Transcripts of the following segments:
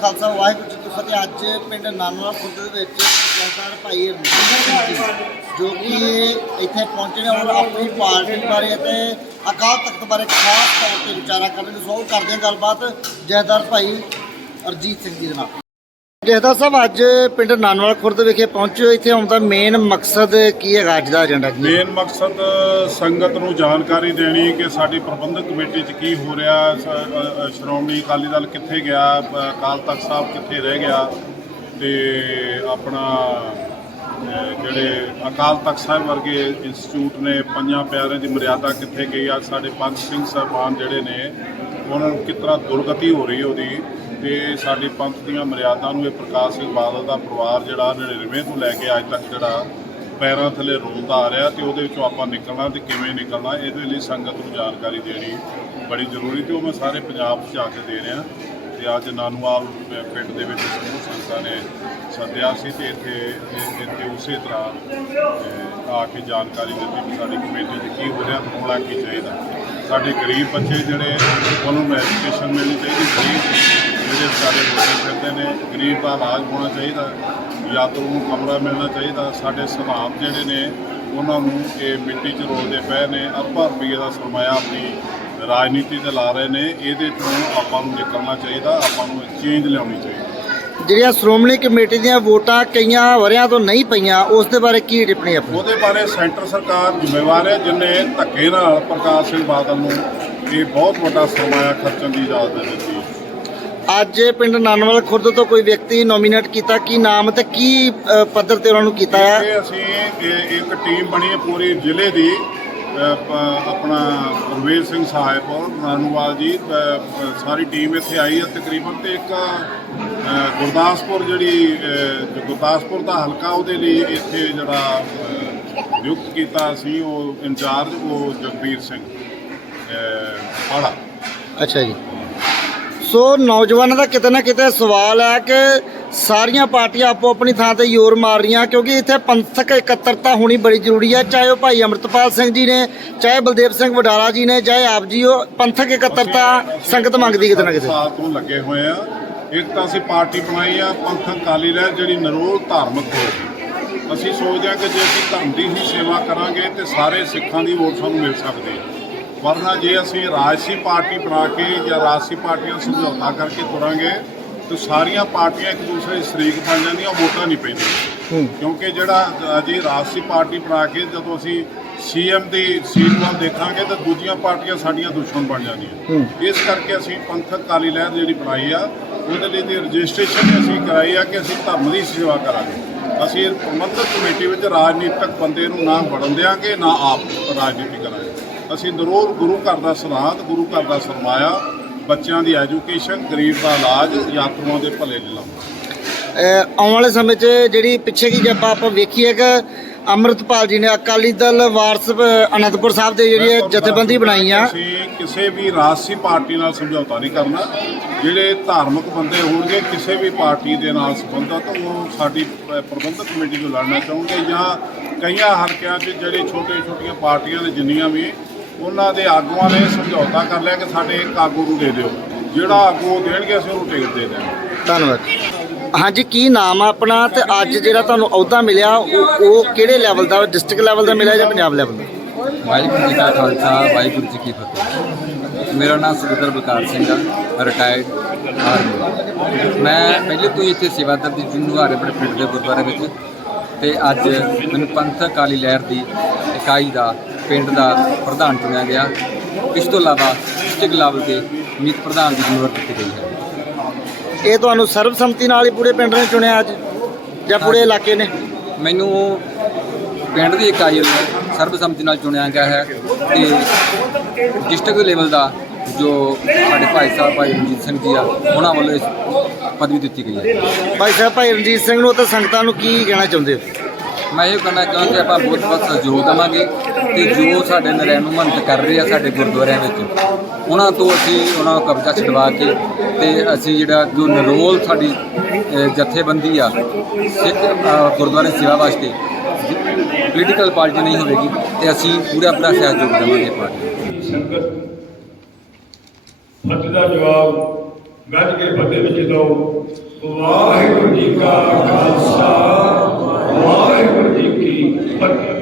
ਖਾਲਸਾ, ਵਾਹਿਗੁਰੂ ਜੀ ਕੀ ਫਤਿਹ ਅੱਜ ਪਿੰਡ ਨਾਨੋਲਾ ਖੁਰਦ ਦੇ ਵਿੱਚ ਸਰਦਾਰ ਭਾਈ ਰਣਜੀਤ ਸਿੰਘ ਜੀ, ਜੋ ਕਿ ਇੱਥੇ ਪਹੁੰਚੇ ਨੇ ਔਰ ਆਪਣੀ ਪਾਰਟੀ ਬਾਰੇ ਅਤੇ ਅਕਾਲ ਤਖਤ ਬਾਰੇ ਖਾਸ ਤੌਰ ਤੇ ਵਿਚਾਰਾ ਕਰਨ ਦੀ ਸੋਚ ਕਰਦੇ ਹਾਂ ਗੱਲਬਾਤ ਜੈਦਾਰ ਭਾਈ ਅਰਜੀਤ ਸਿੰਘ ਜੀ ਦੇ ਨਾਲ। ਜੈਦਾਰ ਸਾਹਿਬ ਅੱਜ ਪਿੰਡ ਨਾਨਵਾਲ ਖੁਰਦ ਵਿਖੇ ਪਹੁੰਚੇ ਹੋ। ਇੱਥੇ ਆਉਣ ਦਾ ਮੇਨ ਮਕਸਦ ਕੀ ਹੈਗਾ ਅੱਜ ਦਾ ਏਜੰਡਾ ਕੀ ਮੇਨ ਮਕਸਦ ਸੰਗਤ ਨੂੰ ਜਾਣਕਾਰੀ ਦੇਣੀ ਕਿ ਸਾਡੀ ਪ੍ਰਬੰਧਕ ਕਮੇਟੀ 'ਚ ਕੀ ਹੋ ਰਿਹਾ। ਸ- ਸ਼੍ਰੋਮਣੀ ਅਕਾਲੀ ਦਲ ਕਿੱਥੇ ਗਿਆ ਅਕਾਲ ਤਖਤ ਸਾਹਿਬ ਕਿੱਥੇ ਰਹਿ ਗਿਆ ਤੇ ਆਪਣਾ ਅ, ਜਿਹੜੇ ਅਕਾਲ ਤਖਤ ਸਾਹਿਬ ਵਰਗੇ ਇੰਸਟੀਚਿਊਟ ਨੇ ਪੰਜਾਂ ਪਿਆਰਿਆਂ ਦੀ ਮਰਿਆਦਾ ਕਿੱਥੇ ਗਈ। ਅੱਜ ਸਾਡੇ ਪੰਜ ਸਿੰਘ ਸਾਹਿਬਾਨ ਜਿਹੜੇ ਨੇ ਉਹਨਾਂ ਨੂੰ ਕਿਸ ਤਰ੍ਹਾਂ ਦੁਰਗਤੀ ਹੋ ਰਹੀ ਉਹਦੀ ਤੇ ਸਾਡੇ ਪੰਥ ਦੀਆਂ ਮਰਿਆਦਾ ਨੂੰ ਇਹ ਪ੍ਰਕਾਸ਼ ਸਿੰਘ ਬਾਦਲ ਦਾ ਪਰਿਵਾਰ ਜਿਹੜਾ 99 ਤੋਂ ਲੈ ਕੇ ਅੱਜ ਤੱਕ ਜਿਹੜਾ ਪੈਰਾਂ ਥੱਲੇ ਰੋਲਦਾ ਆ ਰਿਹਾ ਤੇ ਉਹਦੇ ਵਿੱਚੋਂ ਆਪਾਂ ਨਿਕਲਣਾ ਤੇ ਕਿਵੇਂ ਨਿਕਲਣਾ, ਇਹਦੇ ਲਈ ਸੰਗਤ ਨੂੰ ਜਾਣਕਾਰੀ ਦੇਣੀ ਬੜੀ ਜ਼ਰੂਰੀ ਤੇ ਉਹ ਮੈਂ ਸਾਰੇ ਪੰਜਾਬ 'ਚ ਜਾ ਕੇ ਦੇ ਰਿਹਾ। ਤੇ ਅੱਜ ਨਾਨੂਆਲ ਪਿੰਡ ਦੇ ਵਿੱਚ ਸਮੂਹ ਸੰਗਤਾਂ ਨੇ ਸੱਦਿਆ ਸੀ ਤੇ ਇੱਥੇ ਇੱਥੇ ਉਸੇ ਤਰ੍ਹਾਂ ਆ ਕੇ ਜਾਣਕਾਰੀ ਦਿੱਤੀ ਕਿ ਸਾਡੀ ਕਮੇਟੀ 'ਚ ਕੀ ਹੋ ਰਿਹਾ ਤੇ ਹੋਣਾ ਕੀ ਚਾਹੀਦਾ। ਸਾਡੇ ਗਰੀਬ ਬੱਚੇ ਜਿਹੜੇ, ਉਹਨਾਂ ਨੂੰ ਐਜੂਕੇਸ਼ਨ ਮਿਲਣੀ ਚਾਹੀਦੀ, ਗਰੀਬ ਜਿਹੜੇ ਸਾਡੇ ਬੱਚੇ ਫਿਰਦੇ ਨੇ ਗਰੀਬ ਦਾ ਇਲਾਜ ਹੋਣਾ ਚਾਹੀਦਾ ਯਾਤਰੂ ਨੂੰ ਕਮਰਾ ਮਿਲਣਾ ਚਾਹੀਦਾ ਸਾਡੇ ਸਭਾਵ ਜਿਹੜੇ ਨੇ ਉਹਨਾਂ ਨੂੰ ਇਹ ਮਿੱਟੀ 'ਚ ਰੋਲਦੇ ਪਏ ਨੇ। ਅਰਬਾਂ ਰੁਪਈਏ ਦਾ ਸਰਮਾਇਆ ਆਪਣੀ ਰਾਜਨੀਤੀ ਤੇ ਲਾ ਰਹੇ ਨੇ। ਇਹਦੇ ਤੋਂ ਆਪਾਂ ਨੂੰ ਨਿਕਲਣਾ ਚਾਹੀਦਾ ਆਪਾਂ ਨੂੰ ਚੇਂਜ ਲਿਆਉਣੀ ਚਾਹੀਦੀ। ਜਿਹੜੀਆਂ ਸ਼੍ਰੋਮਣੀ ਕਮੇਟੀ ਦੀਆਂ ਵੋਟਾਂ ਕਈਆਂ ਵਰਿਆਂ ਤੋਂ ਨਹੀਂ ਪਈਆਂ ਉਸ ਦੇ ਬਾਰੇ ਕੀ ਟਿੱਪਣੀ ਆਪਣੀ ਉਹਦੇ ਬਾਰੇ ਸੈਂਟਰ ਸਰਕਾਰ ਜ਼ਿੰਮੇਵਾਰ ਹੈ ਜਿਨੇ ਧੱਕੇ ਨਾਲ ਪ੍ਰਕਾਸ਼ ਸਿੰਘ ਬਾਦਲ ਨੂੰ ਇਹ ਬਹੁਤ ਵੱਡਾ ਸਰਮਾਇਆ ਖਰਚਣ ਦੀ ਇਜਾਜ਼ਤ ਦੇ ਦਿੱਤੀ ਅੱਜ ਪਿੰਡ ਨਾਨਵਾਲ ਖੁਰਦ ਤੋਂ ਕੋਈ ਵਿਅਕਤੀ ਨੋਮੀਨੇਟ ਕੀਤਾ ਕੀ ਨਾਮ ਤੇ ਕੀ ਅ, ਪੱਧਰ ਤੇ ਉਹਨਾਂ ਨੂੰ ਕੀਤਾ ਹੈ ਇਹ ਅਸੀਂ ਇਹ ਇੱਕ ਟੀਮ ਬਣੀ ਹੈ ਪੂਰੀ ਜ਼ਿਲ੍ਹੇ ਦੀ ਪ- ਆਪਣਾ ਰਵੇਲ ਸਿੰਘ ਸਾਹਿਬ ਨਾਨੂਵਾਲ ਜੀ ਸਾਰੀ ਟੀਮ ਇੱਥੇ ਆਈ ਹੈ ਤਕਰੀਬਨ ਤੇ ਇੱਕ ਗੁਰਦਾਸਪੁਰ ਜਿਹੜੀ ਜੋ ਗੁਰਦਾਸਪੁਰ ਦਾ ਹਲਕਾ ਉਹਦੇ ਲਈ ਇੱਥੇ ਜਿਹੜਾ ਨਿਯੁਕਤ ਕੀਤਾ ਸੀ ਉਹ ਇੰਚਾਰਜ ਉਹ ਜਗਬੀਰ ਸਿੰਘ ਪਾੜਾ ਅੱਛਾ ਜੀ। ਸੋ ਨੌਜਵਾਨਾਂ ਦਾ ਕਿਤੇ ਨਾ ਕਿਤੇ ਸਵਾਲ ਹੈ ਕਿ ਸਾਰੀਆਂ ਪਾਰਟੀਆਂ ਆਪੋ ਆਪਣੀ ਥਾਂ ਤੇ ਜ਼ੋਰ ਮਾਰ ਰਹੀਆਂ, ਕਿਉਂਕਿ ਇੱਥੇ ਪੰਥਕ ਇਕੱਤਰਤਾ ਹੋਣੀ ਬੜੀ ਜ਼ਰੂਰੀ ਹੈ। ਚਾਹੇ ਉਹ ਭਾਈ ਅਮਰਤਪਾਲ ਸਿੰਘ ਜੀ ਨੇ, ਚਾਹੇ ਬਲਦੇਵ ਸਿੰਘ ਵਡਾਲਾ ਜੀ ਨੇ, ਚਾਹੇ ਆਪ ਜੀ, ਉਹ ਪੰਥਕ ਇਕੱਤਰਤਾ ਸੰਗਤ ਮੰਗਦੀ ਕਿਤੇ ਨਾ ਕਿਤੇ। ਸਾਲ ਤੋਂ ਲੱਗੇ ਹੋਏ ਆ। ਇੱਕ ਤਾਂ ਅਸੀਂ ਪਾਰਟੀ ਬਣਾਈ ਆ ਪੰਥਕ ਅਕਾਲੀ ਲਹਿਰ ਜਿਹੜੀ ਨਰੋਲ ਧਾਰਮਿਕ ਹੋਊਗੀ ਅਸੀਂ ਸੋਚਦੇ ਹਾਂ ਕਿ ਜੇ ਅਸੀਂ ਧਰਮ ਦੀ ਹੀ ਸੇਵਾ ਕਰਾਂਗੇ, ਤੇ ਸਾਰੇ ਸਿੱਖਾਂ ਦੀ ਵੋਟ ਸਾਨੂੰ ਮਿਲ ਸਕਦੀ ਹੈ। ਵਰਨਾ ਜੇ ਅਸੀਂ ਰਾਜਸੀ ਪਾਰਟੀ ਬਣਾ ਕੇ ਜਾਂ ਰਾਜਸੀ ਪਾਰਟੀਆਂ ਸਮਝੌਤਾ ਕਰਕੇ ਤੁਰਾਂਗੇ ਤੇ ਸਾਰੀਆਂ ਪਾਰਟੀਆਂ ਇੱਕ ਦੂਸਰੇ ਦੇ ਸ਼ਰੀਕ ਬਣ ਜਾਂਦੀਆਂ ਉਹ ਵੋਟਾਂ ਨਹੀਂ ਪੈਂਦੀਆਂ। ਕਿਉਂਕਿ ਜਿਹੜਾ ਜੀ ਰਾਜਸੀ ਪਾਰਟੀ ਬਣਾ ਕੇ ਜਦੋਂ ਅਸੀਂ ਸੀਐਮ ਦੀ ਸੀਟ ਵੱਲ ਦੇਖਾਂਗੇ ਤਾਂ ਦੂਜੀਆਂ ਪਾਰਟੀਆਂ ਸਾਡੀਆਂ ਦੁਸ਼ਮਣ ਬਣ ਜਾਂਦੀਆਂ। ਇਸ ਕਰਕੇ ਅਸੀਂ ਪੰਥਕ ਅਕਾਲੀ ਲਹਿਰ ਜਿਹੜੀ ਬਣਾਈ ਆ ਉਹਦੇ ਲਈ ਦੀ ਰਜਿਸਟ੍ਰੇਸ਼ਨ ਅਸੀਂ ਕਰਾਈ ਆ ਕਿ ਅਸੀਂ ਧਰਮ ਦੀ ਸੇਵਾ ਕਰਾਂਗੇ ਅਸੀਂ ਪ੍ਰਬੰਧਕ ਕਮੇਟੀ ਵਿੱਚ ਰਾਜਨੀਤਿਕ ਬੰਦੇ ਨੂੰ ਨਾ ਵੜਨ ਦਿਆਂਗੇ ਨਾ ਆਪ ਰਾਜਨੀਤੀ ਕਰਾਂਗੇ ਅਸੀਂ ਨਰੋਲ ਗੁਰੂ ਘਰ ਦਾ ਸਲਾਦ ਗੁਰੂ ਘਰ ਦਾ ਸਰਮਾਇਆ ਬੱਚਿਆਂ ਦੀ ਐਜੂਕੇਸ਼ਨ ਗਰੀਬ ਦਾ ਇਲਾਜ ਯਾਤਰੂਆਂ ਦੇ ਭਲੇ ਲਈ ਆਉਣ ਵਾਲੇ ਸਮੇਂ 'ਚ ਜਿਹੜੀ ਪਿੱਛੇ ਕੀ ਜੇ ਆਪਾਂ ਵੇਖੀਏ ਕਿ ਅਮਰਤਪਾਲ ਜੀ ਨੇ ਅਕਾਲੀ ਦਲ ਵਾਰਸ ਅਨੰਦਪੁਰ ਸਾਹਿਬ ਦੇ ਜਿਹੜੀ ਜਥੇਬੰਦੀ ਬਣਾਈ ਆ। ਅਸੀਂ ਕਿਸੇ ਵੀ ਰਾਜਸੀ ਪਾਰਟੀ ਨਾਲ ਸਮਝੌਤਾ ਨਹੀਂ ਕਰਨਾ। ਜਿਹੜੇ ਧਾਰਮਿਕ ਬੰਦੇ ਹੋਣਗੇ ਕਿਸੇ ਵੀ ਪਾਰਟੀ ਦੇ ਨਾਲ ਸੰਬੰਧਤ ਉਹ ਸਾਡੀ ਪ੍ਰਬੰਧਕ ਕਮੇਟੀ ਨੂੰ ਲੜਨਾ ਚਾਹੁੰਦੇ ਜਾਂ ਕਈਆਂ ਹਲਕਿਆਂ 'ਚ ਜਿਹੜੀ ਛੋਟੇ ਛੋਟੀਆਂ ਪਾਰਟੀਆਂ ਨੇ ਜਿੰਨੀਆਂ ਵੀ ਉਹਨਾਂ ਦੇ ਆਗੂਆਂ ਨੇ ਸਮਝੌਤਾ ਕਰ ਲਿਆ ਕਿ ਸਾਡੇ ਇੱਕ ਆਗੂ ਨੂੰ ਦੇ ਦਿਓ। ਜਿਹੜਾ ਆਗੂ ਉਹ ਦੇਣਗੇ ਅਸੀਂ ਉਹਨੂੰ ਟਿਕਟ ਦੇ ਦੇਵਾਂਗੇ ਧੰਨਵਾਦ। ਹਾਂਜੀ ਕੀ ਨਾਮ ਆ ਆਪਣਾ? ਤੇ ਅੱਜ ਜਿਹੜਾ ਤੁਹਾਨੂੰ ਅਹੁਦਾ ਮਿਲਿਆ ਉਹ ਉਹ ਕਿਹੜੇ ਲੈਵਲ ਦਾ? ਡਿਸਟ੍ਰਿਕਟ ਲੈਵਲ ਦਾ ਮਿਲਿਆ ਜਾਂ ਪੰਜਾਬ ਲੈਵਲ ਦਾ? ਵਾਹਿਗੁਰੂ ਜੀ ਕਾ ਖਾਲਸਾ ਵਾਹਿਗੁਰੂ ਜੀ ਕੀ ਫਤਿਹ। ਮੇਰਾ ਨਾਮ ਸੁਖਦਰ ਬਲਕਾਰ ਸਿੰਘ ਆ ਰਿਟਾਇਰਡ ਆਰਮੀ ਮੈਂ ਪਹਿਲੇ ਤੋਂ ਹੀ ਇੱਥੇ ਸੇਵਾਦਾਰ ਦੀ ਜੁਨੂਹਾਰੇ ਬੜੇ ਪਿੰਡ ਦੇ ਗੁਰਦੁਆਰੇ ਵਿੱਚ। ਤੇ ਅੱਜ ਮੈਨੂੰ ਪੰਥਕ ਅਕਾਲੀ ਲਹਿਰ ਦੀ ਇਕਾਈ ਦਾ ਪਿੰਡ ਦਾ ਪ੍ਰਧਾਨ ਚੁਣਿਆ ਗਿਆ। ਇਸ ਤੋਂ ਇਲਾਵਾ ਡਿਸਟ੍ਰਿਕਟ ਲੈਵਲ ਤੇ ਮੀਤ ਪ੍ਰਧਾਨ ਦੀ ਜ਼ਿੰਮੇਵਾਰੀ ਦਿੱਤੀ ਗਈ ਹੈ। ਇਹ ਤੁਹਾਨੂੰ ਸਰਬਸੰਮਤੀ ਨਾਲ ਹੀ ਪੂਰੇ ਪਿੰਡ ਨੇ ਚੁਣਿਆ ਅੱਜ? ਜਾਂ ਪੂਰੇ ਇਲਾਕੇ ਨੇ? ਮੈਨੂੰ ਪਿੰਡ ਦੀ ਇਕਾਈ ਵੱਲੋਂ ਸਰਬਸੰਮਤੀ ਨਾਲ ਚੁਣਿਆ ਗਿਆ ਹੈ ਤੇ ਡਿਸਟ੍ਰਿਕਟ ਲੈਵਲ ਦਾ ਜੋ ਸਾਡੇ ਭਾਈ ਸਾਹਿਬ ਭਾਈ ਰਣਜੀਤ ਸਿੰਘ ਜੀ ਆ ਉਹਨਾਂ ਵੱਲੋਂ ਇਸ ਪਦਵੀ ਦਿੱਤੀ ਗਈ ਹੈ। ਭਾਈ ਸਾਹਿਬ ਭਾਈ ਰਣਜੀਤ ਸਿੰਘ ਨੂੰ ਤੇ ਸੰਗਤਾਂ ਨੂੰ ਕੀ ਕਹਿਣਾ ਚਾਹੁੰਦੇ ਹੋ? ਮੈਂ ਇਹ ਕਹਿਣਾ ਚਾਹੁੰਦਾ ਕਿ ਆਪਾਂ ਬਹੁਤ ਬਹੁਤ ਸਹਿਯੋਗ ਦੇਵਾਂਗੇ। ਤੇ ਜੋ ਸਾਡੇ ਨਰੈਣੂਮੰਤ ਕਰ ਰਹੇ ਆ ਸਾਡੇ ਗੁਰਦੁਆਰਿਆਂ ਵਿੱਚ। ਉਹਨਾਂ ਤੋਂ ਅਸੀਂ ਉਹਨਾਂ ਨੂੰ ਕਬਜ਼ਾ ਛਡਵਾ ਕੇ ਤੇ ਅਸੀਂ ਜਿਹੜਾ ਜੋ ਨਰੋਲ ਸਾਡੀ ਜਥੇਬੰਦੀ ਆ, ਸਿੱਖ ਗੁਰਦੁਆਰੇ ਸੇਵਾ ਵਾਸਤੇ ਪੋਲੀਟੀਕਲ ਪਾਰਟੀ ਨਹੀਂ ਹੋਵੇਗੀ ਤੇ ਅਸੀਂ ਪੂਰਾ ਆਪਣਾ ਸਹਿਯੋਗ ਦੇਵਾਂਗੇ ਪਾਰਟੀ ਸੰਗਤ ਅੱਜ ਦਾ ਜਵਾਬ ਗੱਜ ਕੇ ਫਤਿਹ ਵਿੱਚ ਲਓ ਵਾਹਿਗੁਰੂ ਜੀ ਕਾ ਖਾਲਸਾ, ਵਾਹਿਗੁਰੂ ਜੀ ਕੀ ਫਤਿਹ।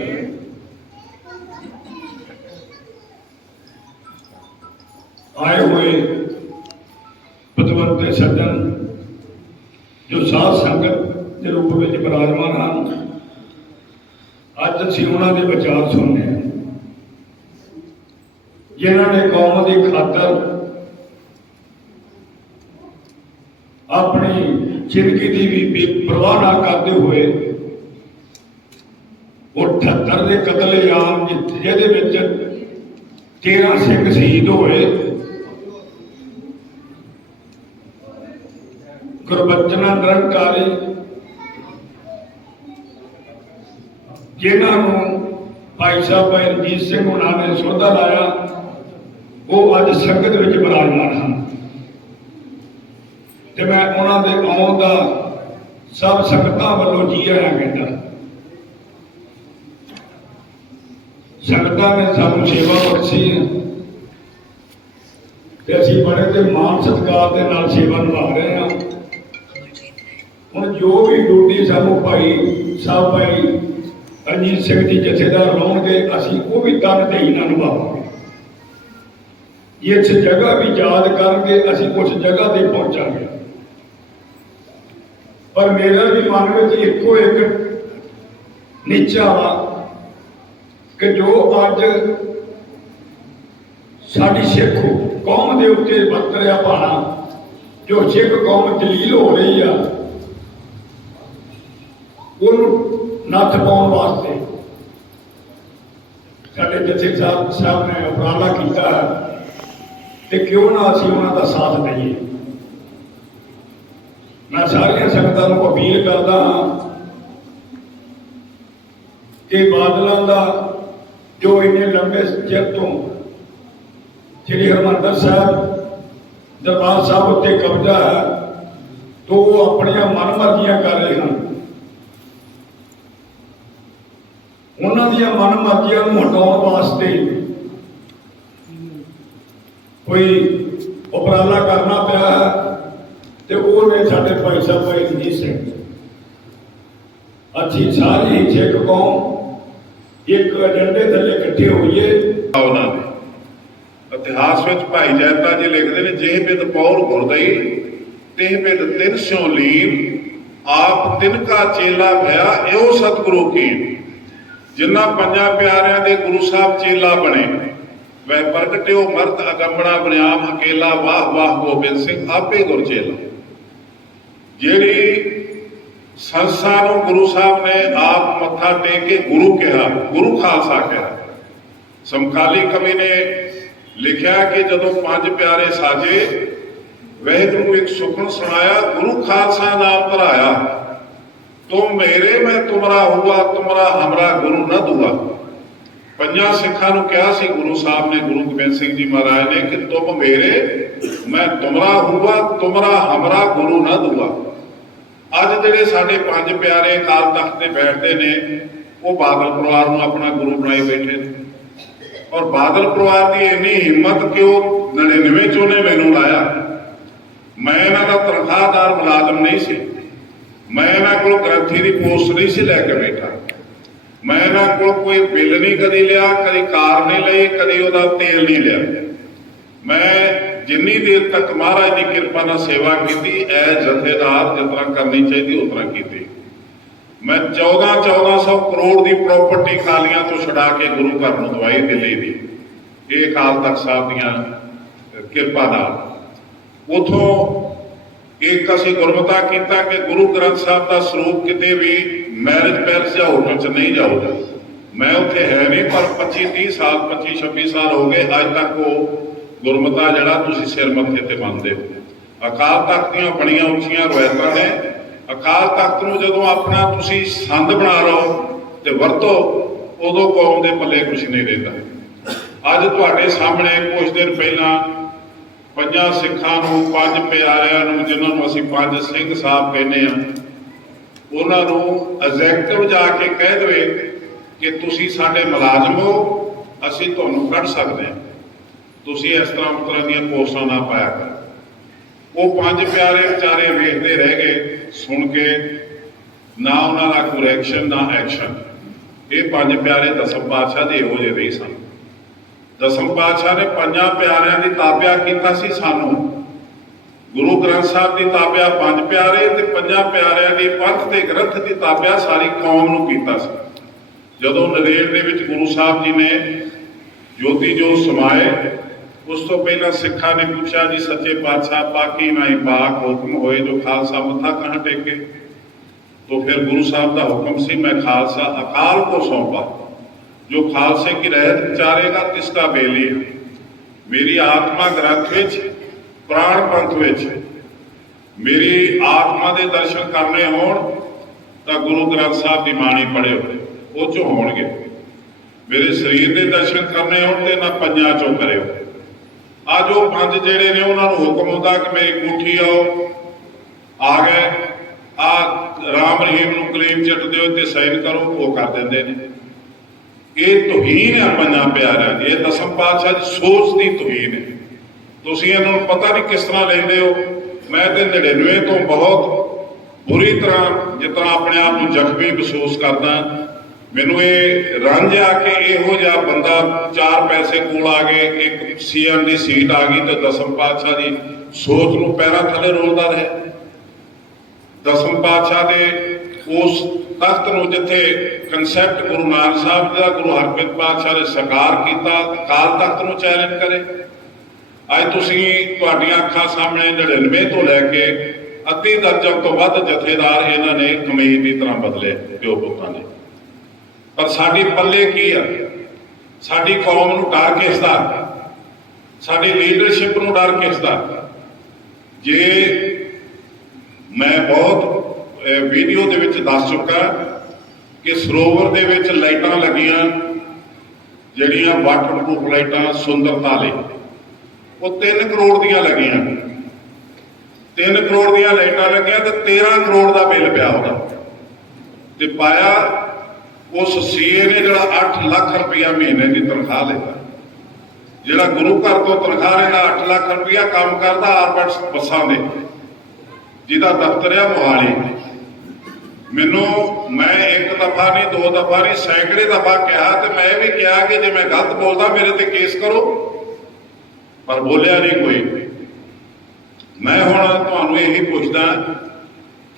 ਕਰਦੇ ਹੋਏ, ਉਹ 78 ਦੇ ਕਤਲੇਆਮ ਜਿਹਦੇ ਵਿੱਚ 13 ਸਿੰਘ ਸ਼ਹੀਦ ਹੋਏ, ਗੁਰਬਚਨਾ ਨਿਰੰਕਾਰੀ, ਜਿਨ੍ਹਾਂ ਨੂੰ ਭਾਈ ਸਾਹਿਬ ਭਾਈ ਰਣਜੀਤ ਸਿੰਘ ਉਹਨਾਂ ਨੇ ਸੋਧਾ ਲਾਇਆ, ਉਹ ਅੱਜ ਸੰਗਤ ਵਿੱਚ ਬਿਰਾਜਮਾਨ ਹਨ। ਤੇ ਮੈਂ ਉਹਨਾਂ ਦੇ ਆਉਣ ਦਾ ਸਭ ਸੰਗਤਾਂ ਵੱਲੋਂ ਜੀ ਆਇਆਂ ਕਹਿੰਦਾ ਸੰਗਤਾਂ ਨੇ ਸਾਨੂੰ ਸੇਵਾ ਬਖਸ਼ੀ ਹੈ। ਤੇ ਅਸੀਂ ਬੜੇ ਤੇ ਮਾਨ ਸਤਿਕਾਰ ਦੇ ਨਾਲ ਸੇਵਾ ਨਿਭਾ ਰਹੇ ਹਾਂ। ਹੁਣ ਜੋ ਵੀ ਡਿਊਟੀ ਸਾਨੂੰ ਭਾਈ ਸਾਹਿਬ, ਭਾਈ ਅਜੀਤ ਸਿੰਘ ਜੀ ਜਥੇਦਾਰ ਲਾਉਣਗੇ, ਅਸੀਂ ਉਹ ਵੀ ਤਨ ਤੇ ਹੀ ਨਾ ਨਿਭਾਵਾਂਗੇ। ਇਸ ਜਗ੍ਹਾ ਵੀ ਯਾਦ ਕਰਕੇ ਅਸੀਂ ਉਸ ਜਗ੍ਹਾ ਤੇ ਪਹੁੰਚਾਂਗੇ। ਪਰ ਮੇਰਾ ਵੀ ਮਨ ਵਿੱਚ ਇੱਕੋ ਇੱਕ ਨਿਚਾ ਵਾ ਕਿ ਜੋ ਅੱਜ ਸਾਡੀ ਸਿੱਖ ਕੌਮ ਦੇ ਉੱਤੇ ਵਰਤ ਰਿਹਾ ਭਾਣਾ, ਜੋ ਸਿੱਖ ਕੌਮ ਜਲੀਲ ਹੋ ਰਹੀ ਆ, ਉਹਨੂੰ ਨੱਥ ਪਾਉਣ ਵਾਸਤੇ ਸਾਡੇ ਜਥੇ ਸਾਹਿਬ ਸਾਹਿਬ ਨੇ ਉਪਰਾਲਾ ਕੀਤਾ ਤੇ ਕਿਉਂ ਨਾ ਅਸੀਂ ਉਹਨਾਂ ਦਾ ਸਾਥ ਦਈਏ। ਮੈਂ ਸਾਰੀਆਂ ਸੰਗਤਾਂ ਨੂੰ ਅਪੀਲ ਕਰਦਾ ਹਾਂ ਕਿ ਬਾਦਲਾਂ ਦਾ ਜੋ ਇੰਨੇ ਲੰਬੇ ਚਿਰ ਤੋਂ ਸ੍ਰੀ ਹਰਿਮੰਦਰ ਸਾਹਿਬ ਦਰਬਾਰ ਸਾਹਿਬ ਉੱਤੇ ਕਬਜ਼ਾ ਹੈ, ਤੋਂ ਉਹ ਆਪਣੀਆਂ ਮਨਮਰਜ਼ੀਆਂ ਕਰ ਰਹੇ ਹਨ। ਉਹਨਾਂ ਦੀਆਂ ਮਨਮਰਜ਼ੀਆਂ ਨੂੰ ਹਟਾਉਣ ਵਾਸਤੇ ਕੋਈ ਉਪਰਾਲਾ ਕਰਨਾ ਪਿਆ ਉਹ ਨੇ ਸਾਡੇ ਭਾਈ ਸਾਹਿਬ ਭਾਈ ਰਣਜੀਤ ਸਿੰਘ ਅਸੀਂ ਸਾਰੇ ਸਿੱਖ ਕੌਮ ਇੱਕ ਏਜੰਡੇ ਥੱਲੇ ਇਕੱਠੇ ਹੋਈਏ। ਉਹਨਾਂ ਦੇ। ਇਤਿਹਾਸ ਵਿੱਚ ਭਾਈ ਜੈਤਾ ਜੀ ਲਿਖਦੇ ਨੇ, ਜਿਹੇ ਬਿਦ ਪੌਰ ਗੁਰਦਈ ਤੇ ਬਿਦ ਤਿਨ ਸਿਉ ਲੀਨ ਆਪ ਤਿਨ ਕਾ ਚੇਲਾ ਭਇਆ ਇਹੋ ਸਤਿਗੁਰੂ ਕੀ। ਜਿਨ੍ਹਾਂ ਪੰਜਾਂ ਪਿਆਰਿਆਂ ਦੇ ਗੁਰੂ ਸਾਹਿਬ ਚੇਲਾ ਬਣੇ। ਵੈ ਪ੍ਰਗਟਿਓ ਮਰਦ ਅਗੰਬਣਾ ਬਨਿਆਮ ਅਕੇਲਾ, ਵਾਹ ਵਾਹ ਗੋਬਿੰਦ ਸਿੰਘ, ਆਪੇ ਗੁਰ ਚੇਲਾ। ਜਿਹੜੀ ਸੰਸਾ ਨੂੰ ਗੁਰੂ ਸਾਹਿਬ ਨੇ ਆਪ ਮੱਥਾ ਟੇਕ ਕੇ ਗੁਰੂ ਕਿਹਾ, ਗੁਰੂ ਖਾਲਸਾ ਕਿਹਾ। ਸਮਕਾਲੀ ਕਵੀ ਨੇ ਲਿਖਿਆ ਕਿ ਜਦੋਂ ਪੰਜ ਪਿਆਰੇ ਸਾਜੇ ਵਹਿਗੁਰੂ ਨੂੰ ਇੱਕ ਸੁਖਨ ਸੁਣਾਇਆ, ਗੁਰੂ ਖਾਲਸਾ ਨਾਮ ਧਰਾਇਆ ਤੂੰ ਮੇਰੇ ਮੈਂ ਤੁਮਰਾ ਹੁਆ, ਤੁਮਰਾ ਹਮਰਾ ਗੁਰੂ ਨਾ ਦੁਆ। ਪੰਜਾਂ ਸਿੱਖਾਂ ਨੂੰ ਕਿਹਾ ਸੀ, ਗੁਰੂ ਸਾਹਿਬ ਨੇ, ਗੁਰੂ ਗੋਬਿੰਦ ਸਿੰਘ ਜੀ ਮਹਾਰਾਜ ਨੇ ਕਿ ਤੁਮ ਮੇਰੇ, ਮੈਂ ਤੁਮਰਾ ਹੁਆ, ਤੁਮਰਾ ਹਮਰਾ ਗੁਰੂ ਨਾ ਦੁਆ। ਅੱਜ ਜਿਹੜੇ ਸਾਡੇ ਪੰਜ ਪਿਆਰੇ ਅਕਾਲ ਤਖਤ ਤੇ ਬੈਠਦੇ ਨੇ, ਉਹ ਬਾਦਲ ਪਰਿਵਾਰ ਨੂੰ ਆਪਣਾ ਗੁਰੂ ਬਣਾਈ ਬੈਠੇ ਨੇ। ਔਰ ਬਾਦਲ ਪਰਿਵਾਰ ਦੀ ਇੰਨੀ ਹਿੰਮਤ ਕਿ ਉਹ 99 ਚੋਂ ਨੇ ਮੈਨੂੰ ਲਾਇਆ? ਮੈਂ ਇਹਨਾਂ ਦਾ ਤਨਖਾਹਦਾਰ ਮੁਲਾਜ਼ਮ ਨਹੀਂ ਸੀ। ਮੈਂ ਇਹਨਾਂ ਕੋਲ ਗ੍ਰੰਥੀ ਦੀ ਪੋਸਟ ਨਹੀਂ ਸੀ ਲੈ ਕੇ ਬੈਠਾ। ਮੈਂ ਇਹਨਾਂ ਕੋਲ ਕੋਈ ਬਿੱਲ ਨਹੀਂ ਕਦੀ ਲਿਆ, ਕਦੀ ਕਾਰ ਨਹੀਂ ਲਈ, ਕਦੀ ਉਹਦਾ ਤੇਲ ਨਹੀਂ ਲਿਆ। ਮੈਂ ਜਿੰਨੀ ਦੇਰ ਤੱਕ ਮਹਾਰਾਜ ਦੀ ਕਿਰਪਾ ਨਾਲ ਸੇਵਾ ਕੀਤੀ, ਐ ਜਥੇਦਾਰ ਜਿਸ ਕਰਨੀ ਚਾਹੀਦੀ, ਉਸ ਕੀਤੀ। ਮੈਂ 14 1400 ਕਰੋੜ ਦੀ ਪ੍ਰਾਪਰਟੀ ਖਾਲੀਆਂ ਤੋਂ ਛੁਡਾ ਕੇ ਗੁਰੂ ਘਰ ਨੂੰ ਦਵਾਈ ਦਿੱਲੀ ਦੀ, ਇਹ ਅਕਾਲ ਤਖਤ ਸਾਹਿਬ ਦੀਆਂ ਕਿਰਪਾ ਨਾਲ। ਉਥੋਂ ਇੱਕ ਅਸੀਂ ਗੁਰਮਤਾ ਕੀਤਾ ਕਿ ਗੁਰੂ ਗ੍ਰੰਥ ਸਾਹਿਬ ਦਾ ਸਰੂਪ ਕਿਤੇ ਵੀ ਮੈਰਿਜ ਪੈਲਸ ਜਾਂ ਹੋਟਲ 'ਚ ਨਹੀਂ ਜਾਊਗਾ। ਮੈਂ ਉੱਥੇ ਹੈ ਨਹੀਂ, ਪਰ 25 30 ਸਾਲ 25 26 ਸਾਲ ਹੋ ਗਏ, ਅੱਜ ਤੱਕ ਉਹ ਗੁਰਮਤਾ ਜਿਹੜਾ ਤੁਸੀਂ ਸਿਰ ਮੱਥੇ ਤੇ ਮੰਨਦੇ ਹੋ। ਅਕਾਲ ਤਖਤ ਦੀਆਂ ਬੜੀਆਂ ਉੱਚੀਆਂ ਰਵਾਇਤਾਂ ਨੇ। ਅਕਾਲ ਤਖਤ ਨੂੰ ਜਦੋਂ ਆਪਣਾ ਤੁਸੀਂ ਸੰਦ ਬਣਾ ਲਓ ਤੇ ਵਰਤੋ, ਉਦੋਂ ਕੌਮ ਦੇ ਪੱਲੇ ਕੁਝ ਨਹੀਂ ਰਹਿੰਦਾ। ਅੱਜ ਤੁਹਾਡੇ ਸਾਹਮਣੇ ਕੁਝ ਦਿਨ ਪਹਿਲਾਂ ਪੰਜਾਂ ਸਿੱਖਾਂ ਨੂੰ, ਪੰਜ ਪਿਆਰਿਆਂ ਨੂੰ, ਜਿਨ੍ਹਾਂ ਨੂੰ ਅਸੀਂ ਪੰਜ ਸਿੰਘ ਸਾਹਿਬ ਕਹਿੰਦੇ ਆ ਉਹਨਾਂ ਨੂੰ ਐਗਜ਼ੈਕਟਿਵ ਜਾ ਕੇ ਕਹਿ ਦੇਵੇ ਕਿ ਤੁਸੀਂ ਸਾਡੇ ਮੁਲਾਜ਼ਮ ਹੋ, ਅਸੀਂ ਤੁਹਾਨੂੰ ਕੱਢ ਸਕਦੇ ਹਾਂ। ਤੁਸੀਂ ਇਸ ਤਰ੍ਹਾਂ ਉਸ ਤਰ੍ਹਾਂ ਦੀਆਂ ਪੋਸਟਾਂ ਨਾ ਪਾਇਆ ਕਰੋ। ਉਹ ਪੰਜ ਪਿਆਰੇ ਵਿਚਾਰੇ ਵੇਖਦੇ ਰਹਿ ਗਏ, ਸੁਣ ਕੇ ਨਾ ਉਹਨਾਂ ਦਾ ਕੋਈ ਨਾ ਐਕਸ਼ਨ ਇਹ ਪੰਜ ਪਿਆਰੇ ਦਸਮ ਪਾਤਸ਼ਾਹ ਦੇ ਇਹੋ ਜਿਹੇ ਨਹੀਂ ਸਨ। ਦਸਮ ਪਾਤਸ਼ਾਹ ਨੇ ਪੰਜਾਂ ਪਿਆਰਿਆਂ ਦੀ ਤਾਬਿਆ ਕੀਤਾ ਸੀ ਸਾਨੂੰ। ਗੁਰੂ ਗ੍ਰੰਥ ਸਾਹਿਬ ਦੀ ਤਾਬਿਆ ਪੰਜ ਪਿਆਰੇ ਤੇ ਪੰਜਾਂ ਪਿਆਰਿਆਂ ਦੀ ਪੰਥ ਤੇ ਗ੍ਰੰਥ ਦੀ ਤਾਬਿਆ ਸਾਰੀ ਕੌਮ ਨੂੰ ਕੀਤਾ ਸੀ। ਜਦੋਂ ਨਰੇੜ ਦੇ ਵਿੱਚ ਗੁਰੂ ਸਾਹਿਬ ਜੀ ਨੇ ਜੋਤੀ ਜੋ ਸਮਾਏ ਉਸ ਤੋਂ ਪਹਿਲਾਂ ਸਿੱਖਾਂ ਨੇ ਪੁੱਛਿਆ ਜੀ ਸੱਚੇ ਪਾਤਸ਼ਾਹ ਪਾਕੀ ਨਾਈ ਪਾਕ ਹੁਕਮ ਹੋਏ ਜੋ ਖਾਲਸਾ ਮੱਥਾ ਕਹਾਂ ਟੇਕੇ तो फिर गुरु साहब का हुक्म सी मैं खालसा अकाल को सौंपा जो खालसे की रहत चारेगा तिसका बेली मेरी आत्मा ग्रंथ विच प्राण पंथ विच मेरी आत्मा ਦੇ ਦਰਸ਼ਨ ਕਰਨੇ ਹੋਣ ਤਾਂ ਗੁਰੂ ਗ੍ਰੰਥ ਸਾਹਿਬ ਦੀ ਬਾਣੀ ਪੜ੍ਹਿਓ ਉਹ ਚੋਂ ਹੋਣਗੇ ਮੇਰੇ ਸਰੀਰ ਦੇ ਦਰਸ਼ਨ ਕਰਨੇ ਹੋਣ ਤੇ ਨਾ ਪੰਜਾਂ ਚੋਂ ਕਰਿਓ ਅੱਜ ਉਹ ਪੰਜ ਜਿਹੜੇ ਨੇ ਉਹਨਾਂ ਨੂੰ ਹੁਕਮ ਹੁੰਦਾ ਕਿ ਮੇਰੀ ਕੋਠੀ ਆਓ। ਆ ਗਏ। ਆ ਰਾਮ ਰਹੀਮ ਨੂੰ ਕਲੀਮ ਚਿੱਟ ਦਿਓ ਤੇ ਸਾਈਨ ਕਰੋ, ਉਹ ਕਰ ਦਿੰਦੇ ਨੇ। ਇਹ ਤੋਹੀਨ ਹੈ ਪੰਜਾਂ ਪਿਆਰਿਆਂ ਦੀ। ਇਹ ਦਸਮ ਪਾਤਸ਼ਾਹ ਦੀ ਸੋਚ ਦੀ ਤੋਹੀਨ ਹੈ। ਤੁਸੀਂ ਇਹਨਾਂ ਨੂੰ ਪਤਾ ਨਹੀਂ ਕਿਸ ਤਰ੍ਹਾਂ ਲੈਂਦੇ ਹੋ। ਮੈਂ ਤੇ 99 ਤੋਂ ਬਹੁਤ ਬੁਰੀ ਤਰ੍ਹਾਂ ਜਿਤਨਾ ਆਪਣੇ ਆਪ ਨੂੰ ਜ਼ਖਮੀ ਮਹਿਸੂਸ ਕਰਦਾ। ਮੈਨੂੰ ਇਹ ਰੰਜ ਕਿ ਇਹੋ ਜਿਹਾ ਬੰਦਾ ਚਾਰ ਪੈਸੇ ਕੋਲ ਆ ਗਏ, ਇੱਕ ਸੀਐਮ ਦੀ ਸੀਟ ਆ ਗਈ ਤੇ ਦਸਮ ਪਾਤਸ਼ਾਹ ਦੀ ਸੋਚ ਨੂੰ ਪੈਰਾਂ ਥੱਲੇ ਰੋਲਦਾ ਰਿਹਾ। ਦਸਮ ਪਾਤਸ਼ਾਹ ਦੇ ਉਸ ਤਖਤ ਨੂੰ ਜਿੱਥੇ ਕਨਸੈਪਟ ਗੁਰੂ ਨਾਨਕ ਸਾਹਿਬ ਜੀ ਦਾ, ਗੁਰੂ ਹਰਗੋਬਿੰਦ ਪਾਤਸ਼ਾਹ ਨੇ ਸਾਕਾਰ ਕੀਤਾ ਕਾਲ ਤਖਤ ਨੂੰ ਚੈਲੰਜ ਕਰੇ। ਅੱਜ ਤੁਸੀਂ ਤੁਹਾਡੀਆਂ ਅੱਖਾਂ ਸਾਹਮਣੇ 99 ਤੋਂ ਲੈ ਕੇ ਅੱਧੀ ਦਰਜਨ ਤੋਂ ਵੱਧ ਜਥੇਦਾਰ ਇਹਨਾਂ ਨੇ ਕਮੀਜ਼ ਦੀ ਤਰ੍ਹਾਂ ਬਦਲੇ, ਪਿਓ ਪੁੱਤਾਂ ਨੇ। ਪਰ ਸਾਡੀ ਪੱਲੇ ਕੀ ਆ? ਸਾਡੀ ਕੌਮ ਨੂੰ ਡਰ ਕਿਸ ਦਾ? ਸਾਡੀ ਲੀਡਰਸ਼ਿਪ ਨੂੰ ਡਰ ਕਿਸ ਦਾ? ਜੇ ਮੈਂ ਬਹੁਤ ਵੀਡੀਓ ਦੇ ਵਿੱਚ ਦੱਸ ਚੁੱਕਾ ਕਿ ਸਰੋਵਰ ਦੇ ਵਿੱਚ ਲਾਈਟਾਂ ਲੱਗੀਆਂ, ਜਿਹੜੀਆਂ ਵਾਟਰਪ੍ਰੂਫ ਲਾਈਟਾਂ ਸੁੰਦਰਤਾ ਲਈ ਉਹ 3 ਕਰੋੜ ਦੀਆਂ ਲੱਗੀਆਂ। 3 ਕਰੋੜ ਦੀਆਂ ਲਾਈਟਾਂ ਲੱਗੀਆਂ ਤੇ 13 ਕਰੋੜ ਦਾ ਬਿੱਲ ਪਿਆ ਉਹਦਾ। ਤੇ ਪਾਇਆ ਉਸ ਸੀਏ ਨੇ ਜਿਹੜਾ 8 ਲੱਖ ਰੁਪਇਆ ਮਹੀਨੇ ਦੀ ਤਨਖਾਹ ਲੈਂਦਾ। ਜਿਹੜਾ ਗੁਰੂ ਘਰ ਤੋਂ ਤਨਖਾਹ ਲੈਂਦਾ 8 ਲੱਖ ਰੁਪਇਆ ਕੰਮ ਕਰਦਾ ਆਰਬਿਟਸ ਬੱਸਾਂ ਦੇ। ਜਿਹਦਾ ਦਫ਼ਤਰ ਆ, ਮੋਹਾਲੀ। ਮੈਨੂੰ, ਮੈਂ ਇੱਕ ਦਫਾ ਨਹੀਂ, ਦੋ ਦਫਾ ਨਹੀਂ, ਸੈਂਕੜੇ ਦਫਾ ਕਿਹਾ ਤੇ ਮੈਂ ਇਹ ਵੀ ਕਿਹਾ ਕਿ ਜੇ ਮੈਂ ਗਲਤ ਬੋਲਦਾ, ਮੇਰੇ ਤੇ ਕੇਸ ਕਰੋ। ਪਰ ਬੋਲਿਆ ਨਹੀਂ ਕੋਈ। ਮੈਂ ਹੁਣ ਤੁਹਾਨੂੰ ਇਹੀ ਪੁੱਛਦਾ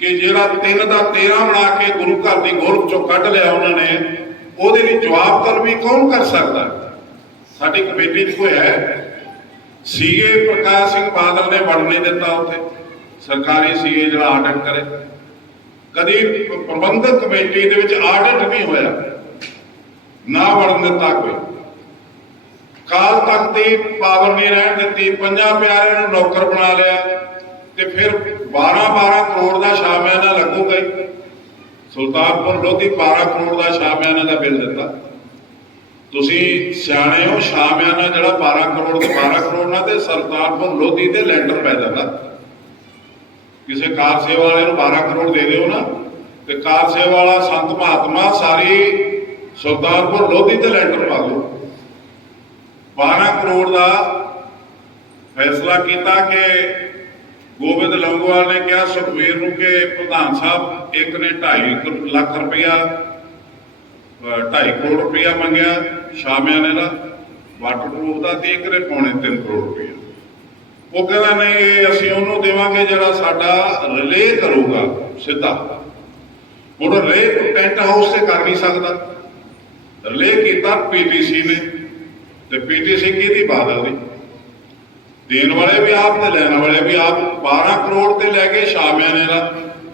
ਕਿ ਜਿਹੜਾ ਤਿੰਨ ਦਾ 13 ਬਣਾ ਕੇ ਗੁਰੂ ਘਰ ਦੀ ਗੋਲਕ ਚੋਂ ਕੱਢ ਲਿਆ ਉਹਨਾਂ ਨੇ, ਉਹਦੇ ਲਈ ਜਵਾਬ ਤਲਬੀ ਕੌਣ ਕਰ ਸਕਦਾ? ਸਾਡੀ ਕਮੇਟੀ 'ਚ ਕੋਈ ਹੈ? ਸੀਏ ਪ੍ਰਕਾਸ਼ ਸਿੰਘ ਬਾਦਲ ਨੇ ਵੜ ਨਹੀਂ ਦਿੱਤਾ ਉੱਥੇ। ਸਰਕਾਰੀ ਸੀਏ ਜਿਹੜਾ ਆਡਿਟ ਕਰੇ। ਕਦੀ ਪ੍ਰਬੰਧਕ ਕਮੇਟੀ ਦੇ ਵਿੱਚ ਆਡਿਟ ਵੀ ਹੋਇਆ। ਨਾ ਵੜਨ ਦਿੱਤਾ ਕੋਈ। ਕਾਲ ਤੱਕ ਦੀ ਪਾਵਰ ਨਹੀਂ ਰਹਿਣ ਦਿੱਤੀ, ਪੰਜਾਂ ਪਿਆਰਿਆਂ ਨੂੰ ਨੌਕਰ ਬਣਾ ਲਿਆ। ਤੇ ਫਿਰ 12 12 ਕਰੋੜ ਦਾ ਸ਼ਾਮਿਆਨਾ ਲੱਗੂਗਾ ਹੀ ਸੁਲਤਾਨਪੁਰ ਲੋਧੀ 12 ਕਰੋੜ ਦਾ ਸ਼ਾਮਿਆਨਾ ਦਾ ਬਿੱਲ ਦਿੱਤਾ। ਤੁਸੀਂ ਸਿਆਣੇ ਹੋ ਸ਼ਾਮਿਆਨਾ ਜਿਹੜਾ 12 ਕਰੋੜ ਤੇ 12 ਕਰੋੜ ਨਾਲ ਤੇ ਸੁਲਤਾਨਪੁਰ ਲੋਧੀ ਤੇ ਲੈਂਡਰ ਪੈ ਜਾਂਦਾ। ਕਿਸੇ ਕਾਰ ਸੇਵਾ ਵਾਲੇ ਨੂੰ 12 ਕਰੋੜ ਦੇ ਦਿਓ ਨਾ, ਤੇ ਕਾਰ ਸੇਵਾ ਵਾਲਾ ਸੰਤ ਮਹਾਤਮਾ ਸਾਰੀ ਸੁਲਤਾਨਪੁਰ ਲੋਧੀ ਤੇ ਲੈਂਡਰ ਪਾ ਦਿਓ। 12 ਕਰੋੜ ਦਾ ਫੈਸਲਾ ਕੀਤਾ ਕਿ ਗੋਬਿੰਦ ਲੰਗੋਵਾਲ ਨੇ ਕਿਹਾ ਸੁਖਵੀਰ ਨੂੰ ਕਿ ਪ੍ਰਧਾਨ ਸਾਹਿਬ, ਇੱਕ ਨੇ 2.5 ਲੱਖ ਰੁਪਇਆ 2.5 ਕਰੋੜ ਰੁਪਇਆ ਮੰਗਿਆ ਸ਼ਾਮਿਆਨੇ ਦਾ ਵਾਟਰਪ੍ਰੂਫ ਦਾ ਤੇ ਇੱਕ ਨੇ ਪੌਣੇ 3 ਕਰੋੜ ਰੁਪਇਆ। ਉਹ ਕਹਿੰਦਾ, ਨਹੀਂ, ਇਹ ਅਸੀਂ ਉਹਨੂੰ ਦੇਵਾਂਗੇ ਜਿਹੜਾ ਸਾਡਾ ਰਿਲੇ ਕਰੂਗਾ, ਸਿੱਧਾ। ਹੁਣ ਰਿਲੇ ਟੈਂਟ ਹਾਊਸ ਤੇ ਕਰ ਨਹੀਂ ਸਕਦਾ। ਰਿਲੇ ਕੀਤਾ ਪੀਟੀਸੀ ਨੇ, ਤੇ ਪੀਟੀਸੀ ਕਿਹਦੀ ਬਾਦਲ ਦੀ? ਦੇਣ ਵਾਲੇ ਵੀ ਆਪ ਤੇ ਲੈਣ ਵਾਲੇ ਵੀ ਆਪ। 12 ਕਰੋੜ ਤੇ ਲੈ ਕੇ ਸ਼ਾਮਿਆਨੇ ਦਾ